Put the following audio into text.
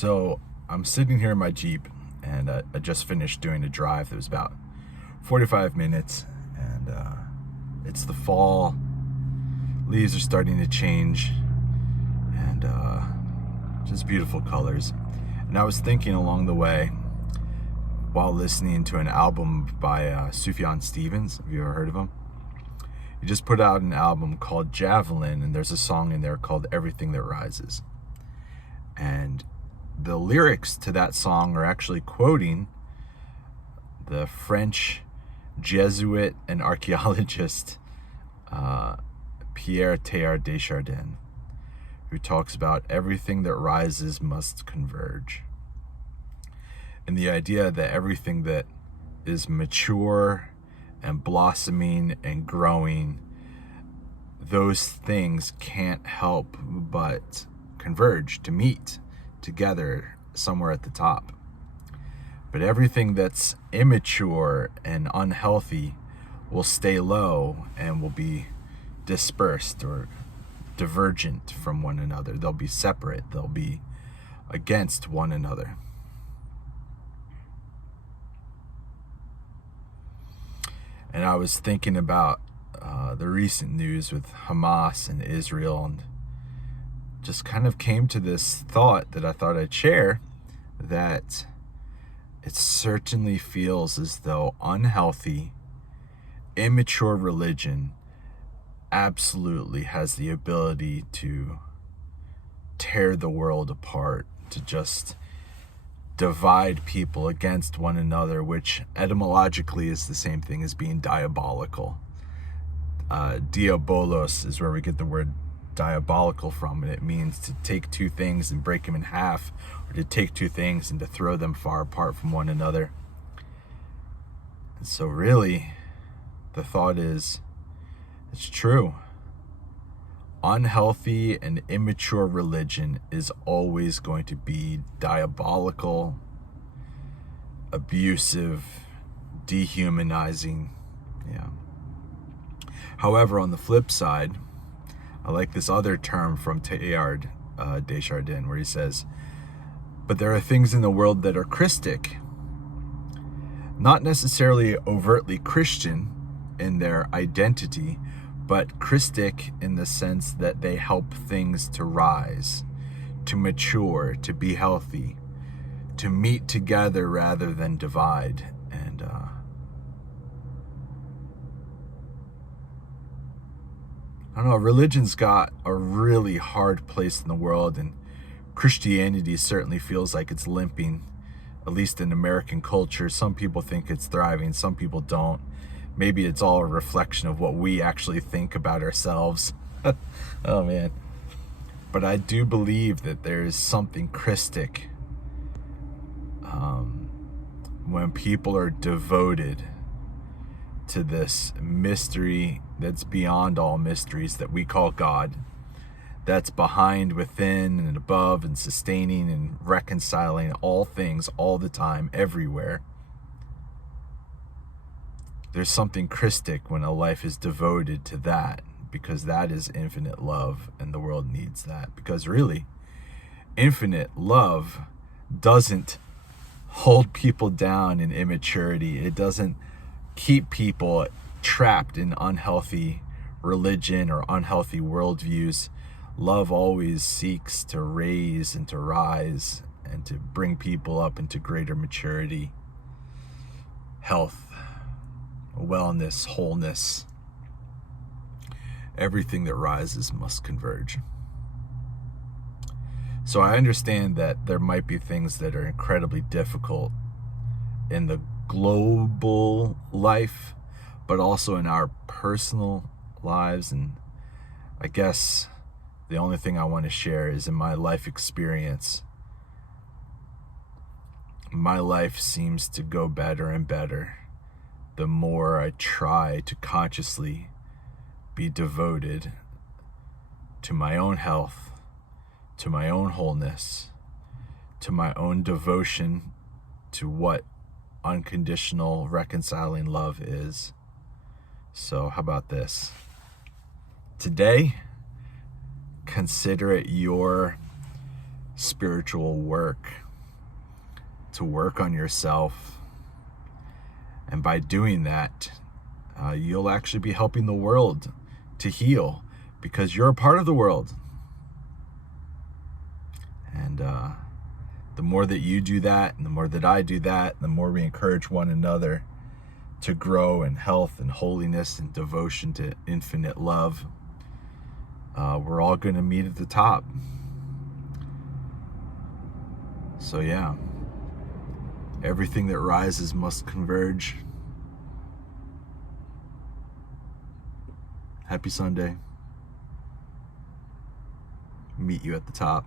So I'm sitting here in my Jeep, and I just finished doing a drive that was about 45 minutes, and it's the fall. Leaves are starting to change, and just beautiful colors. And I was thinking along the way, while listening to an album by Sufjan Stevens. Have you ever heard of him? He just put out an album called Javelin, and there's a song in there called Everything That Rises. And the lyrics to that song are actually quoting the French Jesuit and archaeologist Pierre Teilhard de Chardin, who talks about everything that rises must converge. And the idea that everything that is mature and blossoming and growing, those things can't help but converge to meet together somewhere at the top. But everything that's immature and unhealthy will stay low and will be dispersed or divergent from one another. They'll be separate. They'll be against one another. And I was thinking about the recent news with Hamas and Israel, and just kind of came to this thought that I thought I'd share, that it certainly feels as though unhealthy, immature religion absolutely has the ability to tear the world apart, to just divide people against one another, which etymologically is the same thing as being diabolical. Diabolos is where we get the word diabolical from, and it means to take two things and break them in half, or to take two things and to throw them far apart from one another. And so really, the thought is, it's true. Unhealthy and immature religion is always going to be diabolical, abusive, dehumanizing. Yeah. However, on the flip side, I like this other term from Teilhard de Chardin, where he says, but there are things in the world that are Christic, not necessarily overtly Christian in their identity, but Christic in the sense that they help things to rise, to mature, to be healthy, to meet together rather than divide. And I don't know, religion's got a really hard place in the world, and Christianity certainly feels like it's limping, at least in American culture. Some people think it's thriving, some people don't. Maybe it's all a reflection of what we actually think about ourselves. Oh man. But I do believe that there is something Christic when people are devoted to this mystery that's beyond all mysteries that we call God, that's behind, within, and above, and sustaining and reconciling all things all the time, everywhere. There's something Christic when a life is devoted to that, because that is infinite love, and the world needs that. Because really, infinite love doesn't hold people down in immaturity. It doesn't keep people trapped in unhealthy religion or unhealthy worldviews. Love always seeks to raise and to rise and to bring people up into greater maturity, health, wellness, wholeness. Everything that rises must converge. So I understand that there might be things that are incredibly difficult in the global life, but also in our personal lives. And I guess the only thing I want to share is, in my life experience, my life seems to go better and better the more I try to consciously be devoted to my own health, to my own wholeness, to my own devotion to what unconditional reconciling love is. So how about this? Today, consider it your spiritual work, to work on yourself. And by doing that, you'll actually be helping the world to heal, because you're a part of the world. And the more that you do that, and the more that I do that, the more we encourage one another to grow in health and holiness and devotion to infinite love, we're all going to meet at the top. So yeah, everything that rises must converge. Happy Sunday. Meet you at the top.